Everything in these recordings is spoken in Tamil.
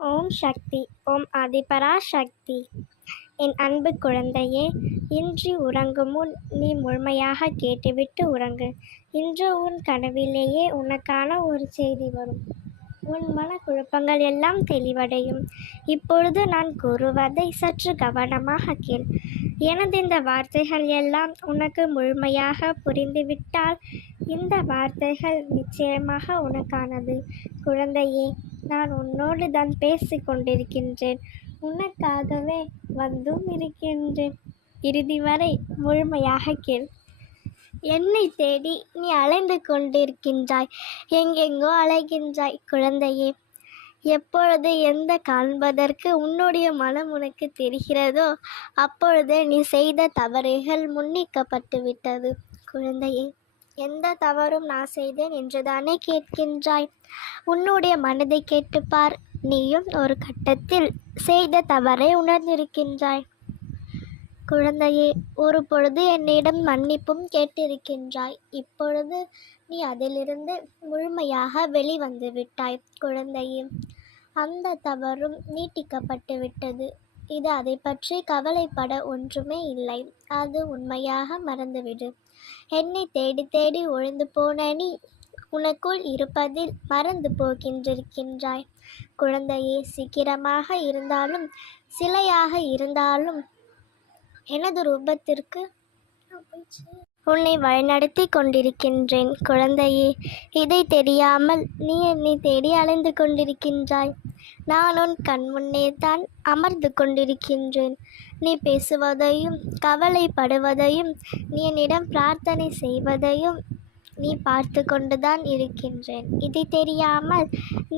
ஓம் சக்தி. ஓம் ஆதிபரா சக்தி. என் அன்பு குழந்தையே, இன்று உறங்கும் முன் நீ முழுமையாக கேட்டுவிட்டு உறங்கு. இன்று உன் கனவிலேயே உனக்கான ஒரு செய்தி வரும். உன் மன குழப்பங்கள் எல்லாம் தெளிவடையும். இப்பொழுது நான் கூறுவதை சற்று கவனமாக கேள். எனது இந்த வார்த்தைகள் எல்லாம் உனக்கு முழுமையாக புரிந்துவிட்டால் இந்த வார்த்தைகள் நிச்சயமாக உனக்கானது. குழந்தையே, நான் உன்னோடு தான் பேசிக் கொண்டிருக்கின்றேன். உனக்காகவே வந்தும் இருக்கின்றேன். இறுதி வரை முழுமையாக கேள். என்னை தேடி நீ அலைந்து கொண்டிருக்கின்றாய். எங்கெங்கோ அலைகின்றாய். குழந்தையே, எப்பொழுது எந்த காண்பதற்கு உன்னுடைய மனம் உனக்கு தெரிகிறதோ அப்பொழுதே நீ செய்த தவறுகள் முன்னிக்கப்பட்டு விட்டது. குழந்தையே, எந்த தவறும் நான் செய்தேன் என்றுதானே கேட்கின்றாய்? உன்னுடைய மனதை கேட்டுப்பார். நீயும் ஒரு கட்டத்தில் செய்த தவறை உணர்ந்திருக்கின்றாய். குழந்தையே, ஒரு பொழுது என்னிடம் மன்னிப்பும் கேட்டிருக்கின்றாய். இப்பொழுது நீ அதிலிருந்து முழுமையாக வெளிவந்து விட்டாய். குழந்தையே, அந்த தவறும் நீட்டிக்கப்பட்டு விட்டது. இது அதை பற்றி கவலைப்பட ஒன்றுமே இல்லை. அது உண்மையாக மறந்துவிடு. என்னை தேடி தேடி ஒழிந்து போன நீ உனக்குள் இருப்பதில் மறந்து போகின்றிருக்கின்றாய். குழந்தையே, சீக்கிரமாக இருந்தாலும் சிலையாக இருந்தாலும் எனது ரூபத்திற்கு உன்னை வழிநடத்தி கொண்டிருக்கின்றேன். குழந்தையே, இதை தெரியாமல் நீ என்னை தேடி அலைந்து கொண்டிருக்கின்றாய். நான் உன் கண்முன்னே தான் அமர்ந்து கொண்டிருக்கின்றேன். நீ பேசுவதையும் கவலைப்படுவதையும் நீ என்னிடம் பிரார்த்தனை செய்வதையும் நீ பார்த்து கொண்டுதான் இருக்கின்றேன். இதை தெரியாமல்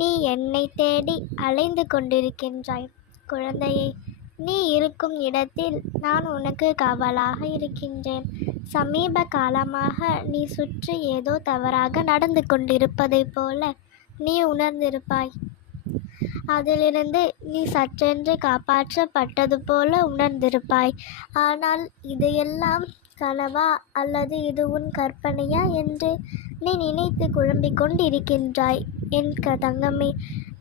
நீ என்னை தேடி அலைந்து கொண்டிருக்கின்றாய். குழந்தையே, நீ இருக்கும் இடத்தில் நான் உனக்கு காவலாக இருக்கின்றேன். சமீப காலமாக நீ சுற்றி ஏதோ தவறாக நடந்து கொண்டிருப்பதைப் போல நீ உணர்ந்திருப்பாய். அதிலிருந்து நீ சற்றென்று காப்பாற்றப்பட்டது போல உணர்ந்திருப்பாய். ஆனால் இதையெல்லாம் கனவா அல்லது இது உன் கற்பனையா என்று நீ நினைத்து குழம்பிக் கொண்டிருக்கின்றாய். என் தங்கமே,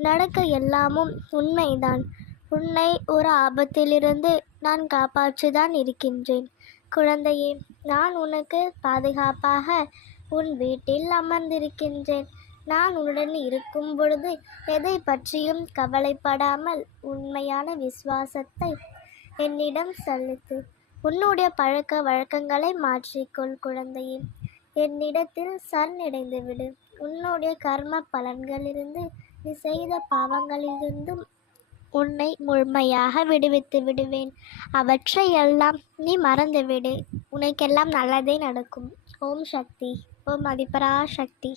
நடக்க எல்லாமும் உண்மைதான். உன்னை ஒரு ஆபத்திலிருந்து நான் காப்பாற்றிதான் இருக்கின்றேன். குழந்தையே, நான் உனக்கு பாதுகாப்பாக உன் வீட்டில் அமர்ந்திருக்கின்றேன். நான் உன்னுடன் இருக்கும் பொழுது எதை பற்றியும் கவலைப்படாமல் உண்மையான விசுவாசத்தை என்னிடம் செலுத்து. உன்னுடைய பழக்க வழக்கங்களை மாற்றிக்கொள். குழந்தையே, என்னிடத்தில் சரணடைந்து விடு. உன்னுடைய கர்ம பலன்களிலிருந்து நீ செய்த பாவங்களிலிருந்தும் உன்னை முழுமையாக விடுவித்து விடுவேன். அவற்றையெல்லாம் நீ மறந்துவிடு. உனக்கெல்லாம் நல்லதே நடக்கும். ஓம் சக்தி. ஓம் அதிபரா சக்தி.